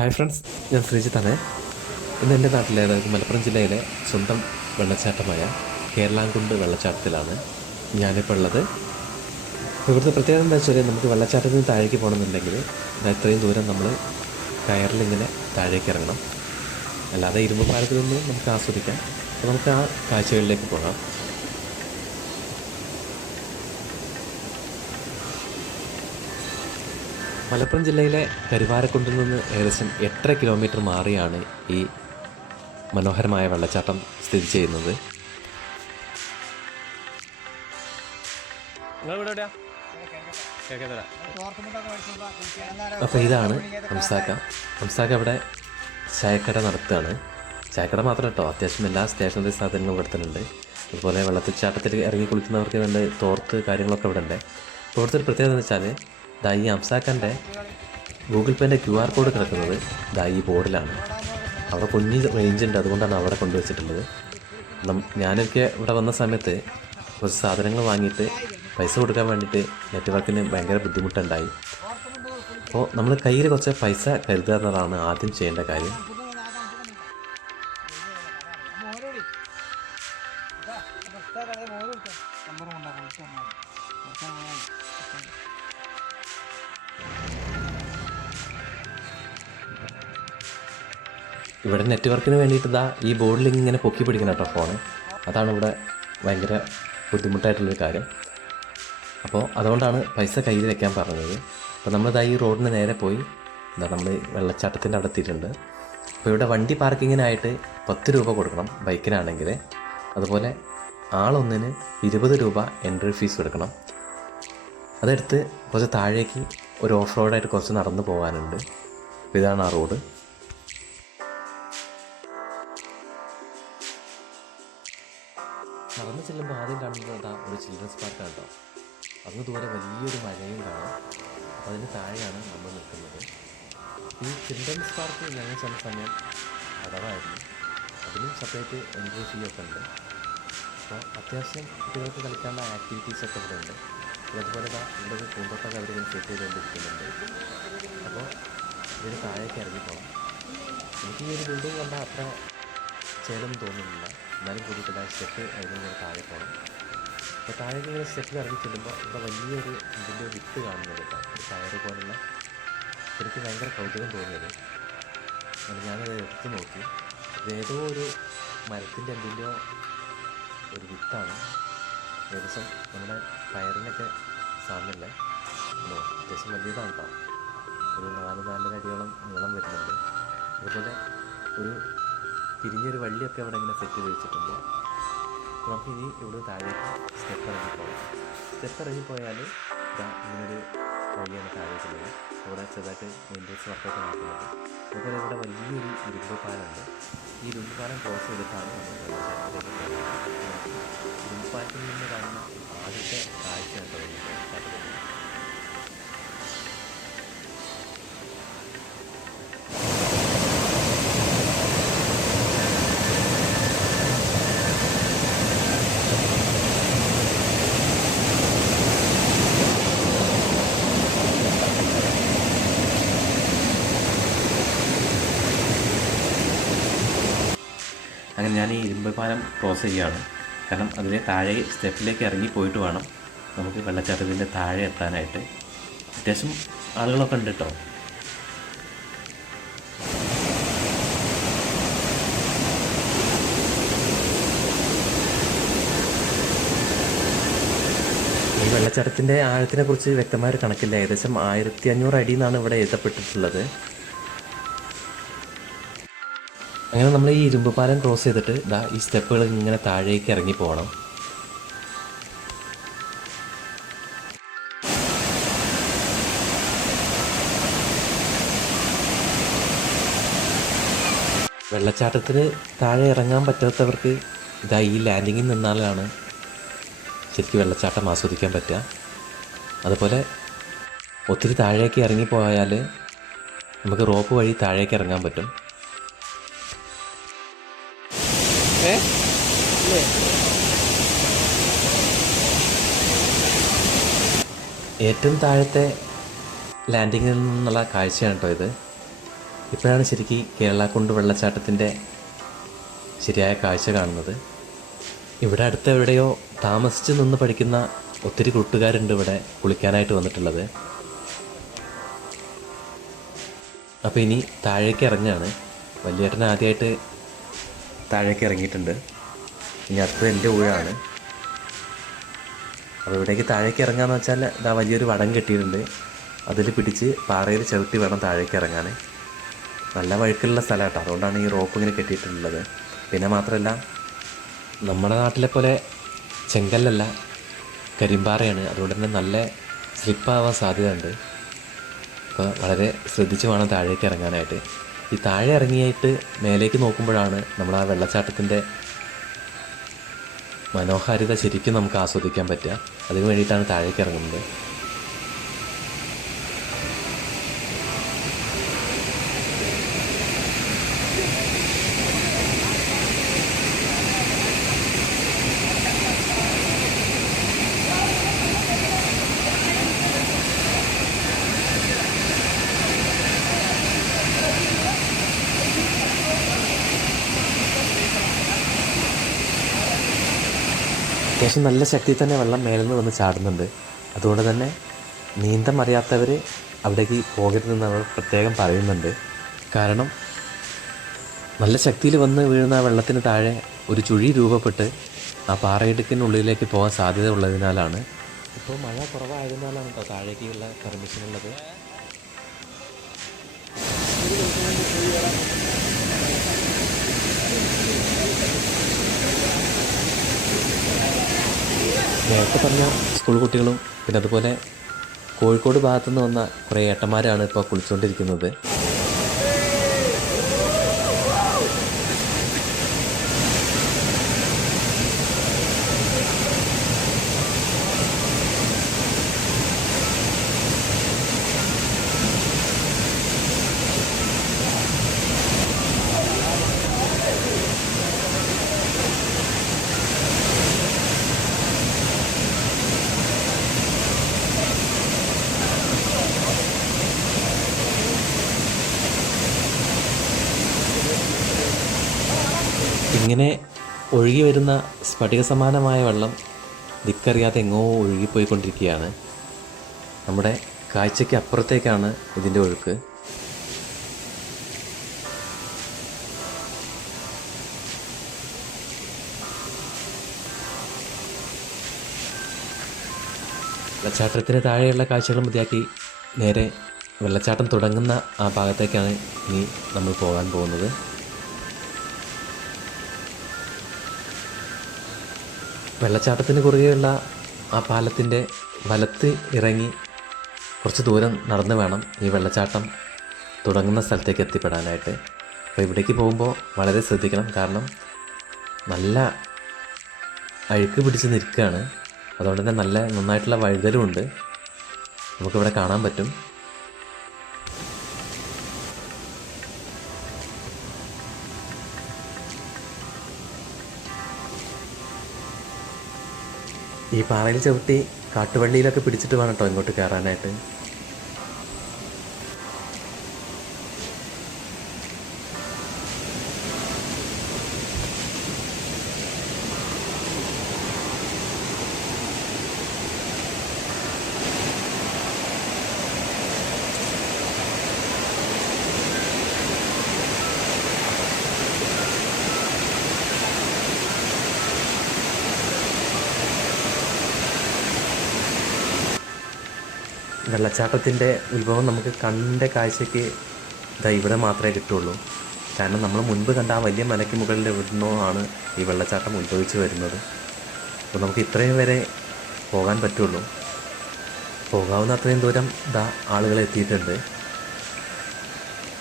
Hi friends, ഞാൻ ശ്രീജിത്താണ്. ഇന്ന് എൻ്റെ നാട്ടിലെ, അതായത് മലപ്പുറം ജില്ലയിലെ സ്വന്തം വെള്ളച്ചാട്ടമായ കേരളാംകുണ്ട് വെള്ളച്ചാട്ടത്തിലാണ് ഞാനിപ്പോൾ ഉള്ളത്. ഇവിടുത്തെ പ്രത്യേകത എന്താ വെച്ചാൽ, നമുക്ക് വെള്ളച്ചാട്ടത്തിൽ നിന്ന് താഴേക്ക് പോകണമെന്നുണ്ടെങ്കിൽ ഇത്രയും ദൂരം നമ്മൾ കയറിലിങ്ങനെ താഴേക്ക് ഇറങ്ങണം. അല്ലാതെ ഇരുമ്പ് പാലത്തിൽ നിന്ന് നമുക്ക് ആസ്വദിക്കാം. അപ്പോൾ നമുക്ക് ആ കാഴ്ചകളിലേക്ക് പോകാം. മലപ്പുറം ജില്ലയിലെ കരുവാരക്കുണ്ടിൽ നിന്ന് ഏകദേശം 8.5 കിലോമീറ്റർ മാറിയാണ് ഈ മനോഹരമായ വെള്ളച്ചാട്ടം സ്ഥിതി ചെയ്യുന്നത്. അപ്പോൾ ഇതാണ് ഹംസാക്ക അവിടെ ചായക്കട നടത്തുകയാണ്. ചായക്കട മാത്രം കേട്ടോ, അത്യാവശ്യം എല്ലാ സ്റ്റേഷനറി സാധനങ്ങളും ഇവിടെ തന്നെ ഉണ്ട്. അതുപോലെ വെള്ളച്ചാട്ടത്തിൽ ഇറങ്ങി കുളിക്കുന്നവർക്ക് വേണ്ട തോർത്ത് കാര്യങ്ങളൊക്കെ ഇവിടെ ഉണ്ട്. അപ്പോൾ ഇവിടുത്തെ ഒരു പ്രത്യേകത എന്ന് വെച്ചാൽ, ഈ ഹംസാക്കൻ്റെ ഗൂഗിൾ പേൻ്റെ QR കോഡ് കിടക്കുന്നത് ഈ ബോർഡിലാണ്. അവിടെ കുഞ്ഞ് റേഞ്ച് ഉണ്ട്, അതുകൊണ്ടാണ് അവിടെ കൊണ്ടുവച്ചിട്ടുള്ളത്. ഞാനൊക്കെ ഇവിടെ വന്ന സമയത്ത് കുറച്ച് സാധനങ്ങൾ വാങ്ങിയിട്ട് പൈസ കൊടുക്കാൻ വേണ്ടിയിട്ട് നെറ്റ്വർക്കിന് ഭയങ്കര ബുദ്ധിമുട്ടുണ്ടായി. അപ്പോൾ നമ്മൾ കയ്യിൽ കുറച്ച് പൈസ കരുതുക എന്നതാണ് ആദ്യം ചെയ്യേണ്ട കാര്യം. ഇവിടെ നെറ്റ്വർക്കിന് വേണ്ടിയിട്ട് ഈ ബോർഡിൽ ഇങ്ങനെ പൊക്കി പിടിക്കണം കേട്ടോ ഫോണ്. അതാണ് ഇവിടെ ഭയങ്കര ബുദ്ധിമുട്ടായിട്ടുള്ളൊരു കാര്യം. അപ്പോൾ അതുകൊണ്ടാണ് പൈസ കയ്യിൽ വെക്കാൻ പറഞ്ഞത്. അപ്പോൾ നമ്മൾ ഈ റോഡിന് നേരെ പോയി നമ്മൾ വെള്ളച്ചാട്ടത്തിൻ്റെ അവിടെ എത്തിയിട്ടുണ്ട്. അപ്പോൾ ഇവിടെ വണ്ടി പാർക്കിങ്ങിനായിട്ട് 10 രൂപ കൊടുക്കണം ബൈക്കിനാണെങ്കിൽ. അതുപോലെ ആളൊന്നിന് 20 രൂപ എൻട്രി ഫീസ് കൊടുക്കണം. അതെടുത്ത് കുറച്ച് താഴേക്ക് ഒരു ഓഫ് റോഡായിട്ട് കുറച്ച് നടന്നു പോകാനുണ്ട്. അപ്പോൾ ഇതാണ് ആ റോഡ്. നടന്ന് ചെല്ലുമ്പോൾ ആദ്യം കാണുന്നത് ഒരു ചിൽഡ്രൻസ് പാർക്കാണ് കേട്ടോ. അങ്ങ് ദൂരെ വലിയൊരു മഴയും കാണാം. അപ്പോൾ അതിന് താഴെയാണ് നമ്മൾ നിൽക്കുന്നത്. ഈ ചിൽഡ്രൻസ് പാർക്ക് ഞങ്ങൾ ചെന്ന സമയം അടവായിരുന്നു. അതിനും സെപ്പറേറ്റ് എൻട്രി ഫീ ഒക്കെ ഉണ്ട്. അപ്പോൾ അത്യാവശ്യം കുട്ടികൾക്ക് കളിക്കാനുള്ള ആക്ടിവിറ്റീസൊക്കെ ഇവിടെ ഉണ്ട്. അതുപോലെ ഇവിടെ ഒരു പൂന്തോട്ടമൊക്കെ അവരിങ്ങനെ സെറ്റ് ചെയ്തുകൊണ്ടിരിക്കുന്നുണ്ട്. അപ്പോൾ ഇതിന് താഴേക്ക് ഇറങ്ങിപ്പോകണം. എനിക്ക് ഈ ഒരു ബിൽഡിംഗ് കണ്ടാൽ അത്ര ചേലൊന്നും തോന്നുന്നില്ല. എന്നാലും കൂടിയിട്ട് സ്റ്റെപ്പ് അതിനിങ്ങനെ താഴെ പോകണം. അപ്പോൾ താഴേക്ക് ഇങ്ങനെ സ്റ്റെപ്പിൽ ഇറങ്ങി ചെല്ലുമ്പോൾ ഇവിടെ വലിയൊരു ഇതിൻ്റെ വിത്ത് കാണുന്നുണ്ട് കേട്ടോ, ഒരു ടയറ് പോലുള്ള. എനിക്ക് ഭയങ്കര കൗതുകം തോന്നിയത്. ഞാനത് എടുത്ത് നോക്കി. ഇതേതോ ഒരു മരത്തിൻ്റെ എന്തിൻ്റെയോ ഒരു വിത്താണ്. ഏകദേശം നമ്മുടെ പയറിനൊക്കെ സാമ്യമില്ല. അത്യാവശ്യം വലിയതാണ് കേട്ടോ. ഒരു 4-4 അടിയോളം നീളം വരുന്നുണ്ട്. അതുപോലെ ഒരു പിരിഞ്ഞൊരു വള്ളിയൊക്കെ അവിടെ ഇങ്ങനെ സെറ്റ് ചെയ്ത് വെച്ചിട്ടുണ്ട്. അപ്പോൾ നമുക്ക് ഇനി ഇവിടെ താഴേക്ക് സ്റ്റെപ്പ് ഇറങ്ങിപ്പോകാം. സ്റ്റെപ്പ് ഇറങ്ങിപ്പോയാൽ ഇങ്ങനൊരു വഴിയാണ് താഴെ ചെല്ലുന്നത്. അവിടെ ചെറുതായിട്ട് മെയിൻ്റെനൻസ് വർക്കൊക്കെ നടക്കുന്നത്. അതുപോലെ ഇവിടെ വലിയൊരു ഇരുമ്പ് പാലമുണ്ട്. ഈ ഇരുമ്പ് പാലം ക്രോസ് ചെയ്തിട്ടാണ് നമ്മൾ വെള്ളച്ചാട്ടത്തിലേക്ക് പോകുന്നത്. ഇരുമ്പ് പാലത്തിൽ നിന്ന് കാണുന്ന ആദ്യത്തെ കാഴ്ചയാണ് വെള്ളച്ചാട്ടത്തിൽ. അങ്ങനെ ഞാൻ ഈ ഇരുമ്പ് പാലം ക്രോസ് ചെയ്യുകയാണ്. കാരണം അതിലെ താഴെ സ്റ്റെപ്പിലേക്ക് ഇറങ്ങി പോയിട്ട് വേണം നമുക്ക് വെള്ളച്ചാട്ടത്തിൻ്റെ താഴെ എത്താനായിട്ട്. അത്യാവശ്യം ആളുകളൊക്കെ ഉണ്ട് കേട്ടോ. ഈ വെള്ളച്ചാട്ടത്തിൻ്റെ ആഴത്തിനെ കുറിച്ച് വ്യക്തമായ ഒരു കണക്കില്ല. ഏകദേശം 1500 അടി എന്നാണ് ഇവിടെ എഴുതപ്പെട്ടിട്ടുള്ളത്. അങ്ങനെ നമ്മൾ ഈ ഇരുമ്പ് പാലം ക്രോസ് ചെയ്തിട്ട് ഈ സ്റ്റെപ്പുകൾ ഇങ്ങനെ താഴേക്ക് ഇറങ്ങി പോകണം. വെള്ളച്ചാട്ടത്തിന് താഴെ ഇറങ്ങാൻ പറ്റാത്തവർക്ക് ഈ ലാൻഡിങ്ങിൽ നിന്നാലാണ് ശരിക്കും വെള്ളച്ചാട്ടം ആസ്വദിക്കാൻ പറ്റുക. അതുപോലെ ഒത്തിരി താഴേക്ക് ഇറങ്ങിപ്പോയാൽ നമുക്ക് റോപ്പ് വഴി താഴേക്ക് ഇറങ്ങാൻ പറ്റും. ഏറ്റവും താഴത്തെ ലാൻഡിങ്ങിൽ നിന്നുള്ള കാഴ്ചയാണ് കേട്ടോ ഇത്. ഇപ്പോഴാണ് ശരിക്കും കേരളക്കുണ്ട് വെള്ളച്ചാട്ടത്തിൻ്റെ ശരിയായ കാഴ്ച കാണുന്നത്. ഇവിടെ അടുത്തെവിടെയോ താമസിച്ച് നിന്ന് പഠിക്കുന്ന ഒത്തിരി കൂട്ടുകാരുണ്ട് ഇവിടെ കുളിക്കാനായിട്ട് വന്നിട്ടുള്ളത്. അപ്പോൾ ഇനി താഴേക്ക് ഇറങ്ങുകയാണ്. വലിയേട്ടൻ ആദ്യമായിട്ട് താഴേക്ക് ഇറങ്ങിയിട്ടുണ്ട്. ഇനി അടുത്തത് എൻ്റെ ഊഴാണ്. അപ്പോൾ ഇവിടേക്ക് താഴേക്ക് ഇറങ്ങാമെന്ന് വെച്ചാൽ ഇതാ വലിയൊരു വടം കെട്ടിയിട്ടുണ്ട്. അതിൽ പിടിച്ച് പാറയിൽ ചവിട്ടി വേണം താഴേക്ക് ഇറങ്ങാൻ. നല്ല വഴുക്കുള്ള സ്ഥലം കേട്ടോ, അതുകൊണ്ടാണ് ഈ റോപ്പ് ഇങ്ങനെ കെട്ടിയിട്ടുള്ളത്. പിന്നെ മാത്രമല്ല, നമ്മുടെ നാട്ടിലെ പോലെ ചെങ്കല്ലല്ല, കരിമ്പാറയാണ്. അതുകൊണ്ട് തന്നെ നല്ല സ്ലിപ്പാവാൻ സാധ്യതയുണ്ട്. അപ്പോൾ വളരെ ശ്രദ്ധിച്ച് വേണം താഴേക്ക് ഇറങ്ങാനായിട്ട്. ഈ താഴെ ഇറങ്ങിയിട്ട് മേലേക്ക് നോക്കുമ്പോഴാണ് നമ്മൾ ആ വെള്ളച്ചാട്ടത്തിൻ്റെ മനോഹാരിത ശരിക്കും നമുക്ക് ആസ്വദിക്കാൻ പറ്റുക. അതിന് വേണ്ടിയിട്ടാണ് താഴേക്ക് ഇറങ്ങുന്നത്. അത്യാവശ്യം നല്ല ശക്തിയിൽ തന്നെ വെള്ളം മേലിൽ നിന്ന് വന്ന് ചാടുന്നുണ്ട്. അതുകൊണ്ട് തന്നെ നീന്തം അറിയാത്തവർ അവിടേക്ക് പോകരുതെന്ന് അവർ പ്രത്യേകം പറയുന്നുണ്ട്. കാരണം നല്ല ശക്തിയിൽ വന്ന് വീഴുന്ന ആ വെള്ളത്തിന് താഴെ ഒരു ചുഴി രൂപപ്പെട്ട് ആ പാറയിടുക്കിനുള്ളിലേക്ക് പോകാൻ സാധ്യത ഉള്ളതിനാലാണ്. ഇപ്പോൾ മഴ കുറവായതിനാലാണ് കേട്ടോ താഴേക്കുള്ള പെർമിഷൻ ഉള്ളത്. നേരത്തെ പറഞ്ഞ സ്കൂൾ കുട്ടികളും പിന്നെ അതുപോലെ കോഴിക്കോട് ഭാഗത്തുനിന്ന് വന്ന കുറേ ഏട്ടന്മാരാണ് ഇപ്പോൾ കുളിച്ചുകൊണ്ടിരിക്കുന്നത്. ഇങ്ങനെ ഒഴുകി വരുന്ന സ്ഫടിക സമാനമായ വെള്ളം ദിക്കറിയാതെ എങ്ങോ ഒഴുകിപ്പോയിക്കൊണ്ടിരിക്കുകയാണ്. നമ്മുടെ കാഴ്ചയ്ക്ക് അപ്പുറത്തേക്കാണ് ഇതിൻ്റെ ഒഴുക്ക്. വെള്ളച്ചാട്ടത്തിന് താഴെയുള്ള കാഴ്ചകൾ മതിയാക്കി നേരെ വെള്ളച്ചാട്ടം തുടങ്ങുന്ന ആ ഭാഗത്തേക്കാണ് ഇനി നമ്മൾ പോകാൻ പോകുന്നത്. വെള്ളച്ചാട്ടത്തിന് കുറുകെയുള്ള ആ പാലത്തിൻ്റെ വലത്ത് ഇറങ്ങി കുറച്ച് ദൂരം നടന്ന് വേണം ഈ വെള്ളച്ചാട്ടം തുടങ്ങുന്ന സ്ഥലത്തേക്ക് എത്തിപ്പെടാനായിട്ട്. അപ്പോൾ ഇവിടേക്ക് പോകുമ്പോൾ വളരെ ശ്രദ്ധിക്കണം. കാരണം നല്ല അഴുക്ക് പിടിച്ച് നിൽക്കുകയാണ്. അതുകൊണ്ട് തന്നെ നന്നായിട്ടുള്ള വഴുതലുമുണ്ട്. നമുക്കിവിടെ കാണാൻ പറ്റും. ഈ പാറയിൽ ചവിട്ടി കാട്ടുവള്ളിയിലൊക്കെ പിടിച്ചിട്ട് വേണം കേട്ടോ ഇങ്ങോട്ട് കയറാനായിട്ട്. വെള്ളച്ചാട്ടത്തിൻ്റെ ഉത്ഭവം നമുക്ക് കണ്ട കാഴ്ചയ്ക്ക് ഇവിടെ മാത്രമേ കിട്ടുള്ളൂ. കാരണം നമ്മൾ മുൻപ് കണ്ട ആ വലിയ മലയ്ക്ക് മുകളിൽ എവിടുന്നോ ആണ് ഈ വെള്ളച്ചാട്ടം ഉത്ഭവിച്ച് വരുന്നത്. അപ്പോൾ നമുക്ക് ഇത്രയും വരെ പോകാൻ പറ്റുള്ളൂ. പോകാവുന്ന അത്രയും ദൂരം ആളുകൾ എത്തിയിട്ടുണ്ട്.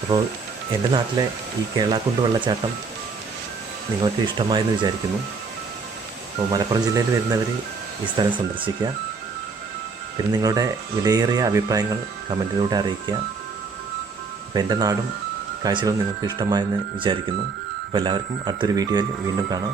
അപ്പോൾ എൻ്റെ നാട്ടിലെ ഈ കേരളക്കുണ്ട് വെള്ളച്ചാട്ടം നിങ്ങൾക്ക് ഇഷ്ടമായെന്ന് വിചാരിക്കുന്നു. അപ്പോൾ മലപ്പുറം ജില്ലയിൽ വരുന്നവർ ഈ സ്ഥലം സന്ദർശിക്കുക. പിന്നെ നിങ്ങളുടെ വിലയേറിയ അഭിപ്രായങ്ങൾ കമൻറ്റിലൂടെ അറിയിക്കുക. അപ്പോൾ എൻ്റെ നാടും കാഴ്ചകളും നിങ്ങൾക്ക് ഇഷ്ടമായെന്ന് വിചാരിക്കുന്നു. അപ്പോൾ എല്ലാവർക്കും അടുത്തൊരു വീഡിയോയിൽ വീണ്ടും കാണാം.